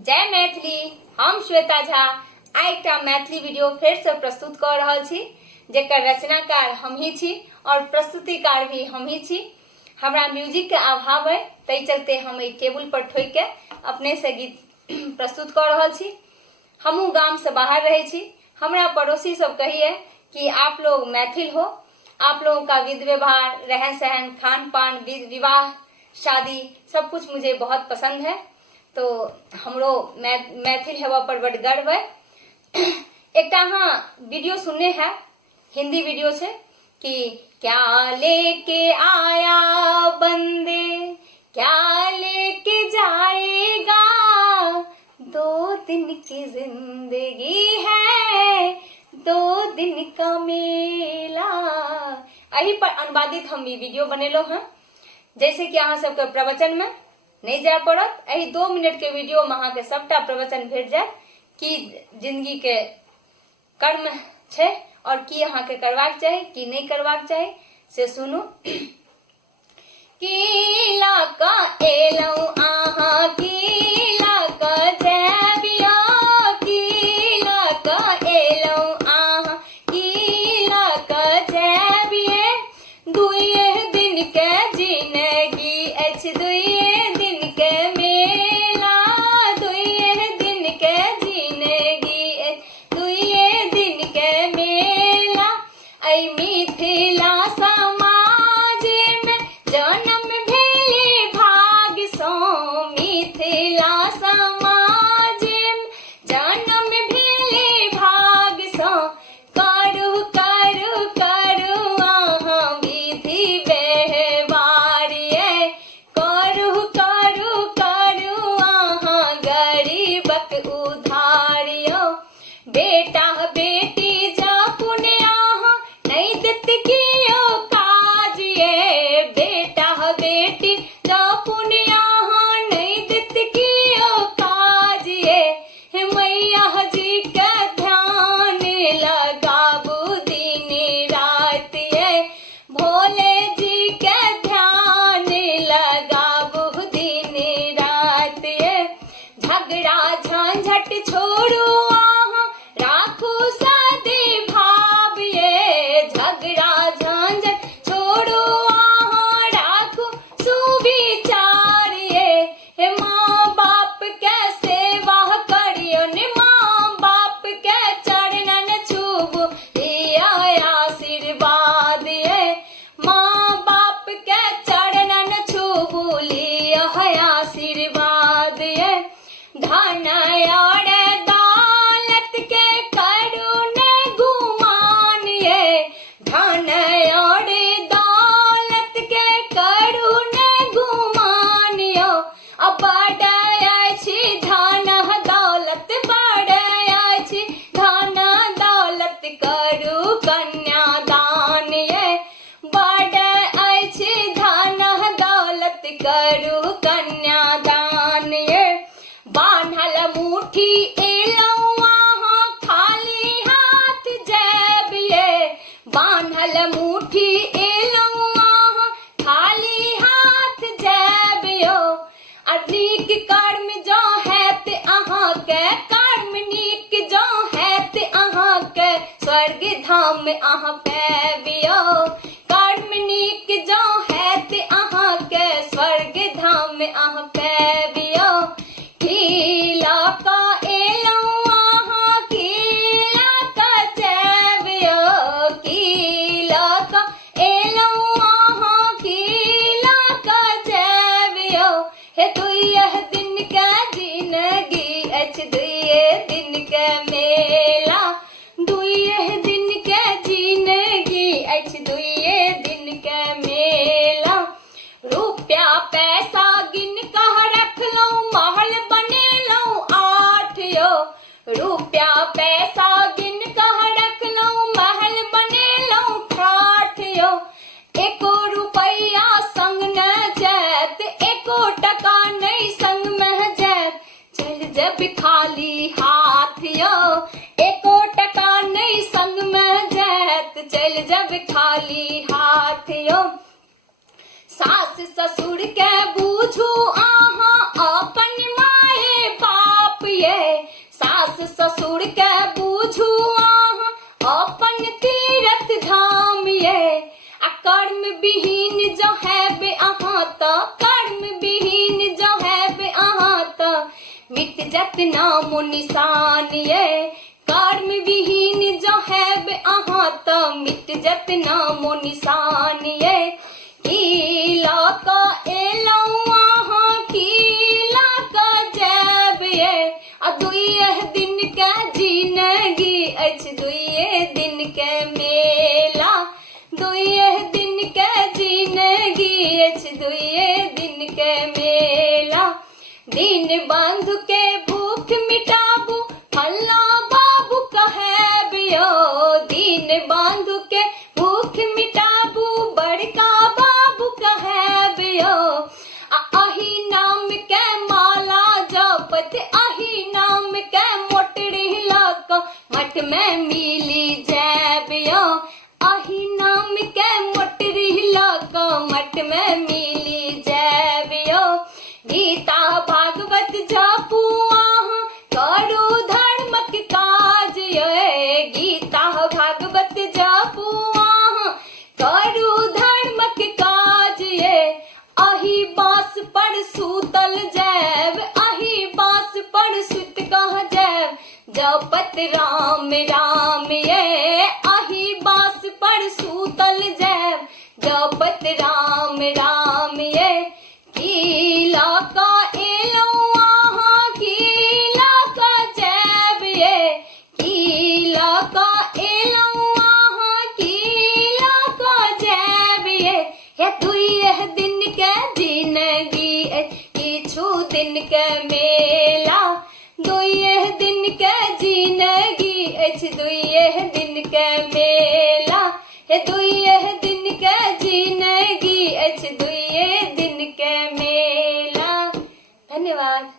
जय मैथिली। हम श्वेता झा आइ एकटा मैथिली वीडियो फेर से प्रस्तुत कर रहल छी, जेकर रचनाकार हम ही छी और प्रस्तुतिकार भी हम ही छी। हमरा म्यूजिक के अभाव है, तै चलते हम एक टेबुल पर ठोक के अपने से गीत प्रस्तुत कर रहल छी। हमहू गांव से बाहर रहे छी। हमरा पड़ोसी सब कहिए कि आप लोग मैथिल हो, आप लोगों का विधि व्यवहार, रहन सहन, खान पान, विवाह शादी सब कुछ मुझे बहुत पसंद है। तो हमरो मैथिल हेवा पर बड़ गर्व है। एक हाँ वीडियो सुनने हैं, हिंदी वीडियो से कि क्या लेके आया बंदे, क्या लेके जाएगा, 2 दिन की जिंदगी है, 2 दिन का मेला। यही पर अनुवादित हम ये वीडियो बनेलो हैं, जैसे कि अहाँ सबके प्रवचन में नहीं जा पड़त। यही 2 मिनट के वीडियो में अहाँ के सबटा प्रवचन भेट जाए कि जिंदगी के कर्म छे और की अहाँ के करवाक चाही, की नहीं करवाक चाही, से सुनू। कीला का एलौ आहा, कीला का जैबिया, कीला का एलौ आहा, कीला का जैबिए, 2 दिन के जिंदगी अछि, 2 दिन के मेला, 2 दिन के जिंदगी अछि, 2 दिन के मेला। ऐ मिथिला समाज में जन्म भेले भाग सो, मिथिला समाज में जन्म भेले भाग सो, करू करू करू अहाँ विधि व्यवहार ये, करू करू करू अहाँ गरीबक उधार यो। बेटा बेटी जापुन अहाँ नहीं देत कियो काज ये, बेटा बेटी जापुन अहाँ नहीं देत कियो काज ये। हे मैया जी के ध्यान लगाबू दिन रात ये, भोले जी के ध्यान लगाबू दिन रात ये। झगड़ा झंझट छोड़ू आहा, राखू सदी भाव ये, झगड़ा झंझट छोड़ू आहा, राखू सुविचार ये। हे माँ बाप के सेवा करियो ने, माँ बाप के चरणन छूबू, लिया आशीर्वाद ये, माँ बाप के चरणन छूबू, लिया आशीर्वाद ये। धन और दौलत के करू न गुमान ये, धन और दौलत के करू न गुमान यो। अब बड़ अछि धन दौलत, बड़ अछि धन दौलत, करू कन्यादान ये, बड़ अछि धन दौलत, करू कन्यादान ये। बान्हल मुट्ठी एलौ आहाँ, खाली हाथ जैब ये, बान्हल मुट्ठी एलौ आहाँ, खाली हाथ जैब यो। नीक कर्म जो हैत अहाँ के, कर्म नीक जो हैत अहाँ के, स्वर्ग धाम अहाँ पैबियो, कर्म नीक जो हैत अहाँ के, स्वर्ग धाम अहाँ पैबियो। कीला का एलौ आहा, कीला का जैबियो, कीला का एलौ आहा, कीला का जैबियो। हे 2 दिन के जिंदगी अछि, 2 दिन के मेला, 2 दिन के जिंदगी अछि, 2 दिन के मेला। रुपया पैसा गिन कह रखलौ, महल बनेलौ 8 यो, रुपया पैसा गिन कह रखलौ, महल बनेलौ 8 यो। 1 रुपया संग न जात, 1 टका नहीं संग में जात, चल जब खाली हाथ यो, 1 टका नहीं संग में जात, चल जब खाली हाथ यो। सास ससुर के बूझू आहा, अपन माए बाप सास ससुर के बूझू आहाँ अपन तीरथ धाम ये। आ कर्म विहीन जो है बे अहाँ तो, कर्म विहीन जो है बे अहाँ तो, मिट जत नामो निशान ये। कर्म विहीन जो है बे अहाँ तो, मिट जत नामो निशान ये। कीला का एलौं आहाँ कीला का जैब ये। आ दुइये दिन के जिंदगी अछि दुइये दिन के मेला, दुइये दिन के जिंदगी अछि दुइये दिन के मेला। दिन बंधु के भूख मिटाबू फल्ला बाबू कहब यो। दिन बंधु के भूख मिटाबू बड़का बाबू कहब यो। अही नाम के माला जपत अही नाम के मोटरी लक मठ में मिली जैब यो। अही नाम के मोटरी लक मठ में मिली जैब यो। गीता भागवत जपू आहाँ करू धर्मक काज ये। गीता भागवत जपू आहाँ करू धर्मक काज ये। अही बास पर सूतल जैब अही बास पर सुत कह जैब जपत राम राम ये। अही बास पर सूतल जैब जपत राम राम ये। कीला का एलौं आहाँ कीला का जैब ये। कीला का एलौं आहाँ कीला का जैब ये। हे दुइये दिन के जिंदगी किछु दिन के मेला, दुइये दिन के जिंदगी अछि दुइये दिन के मेला। हे दुइये दिन के जिंदगी अछि दुइये दिन के मेला। धन्यवाद।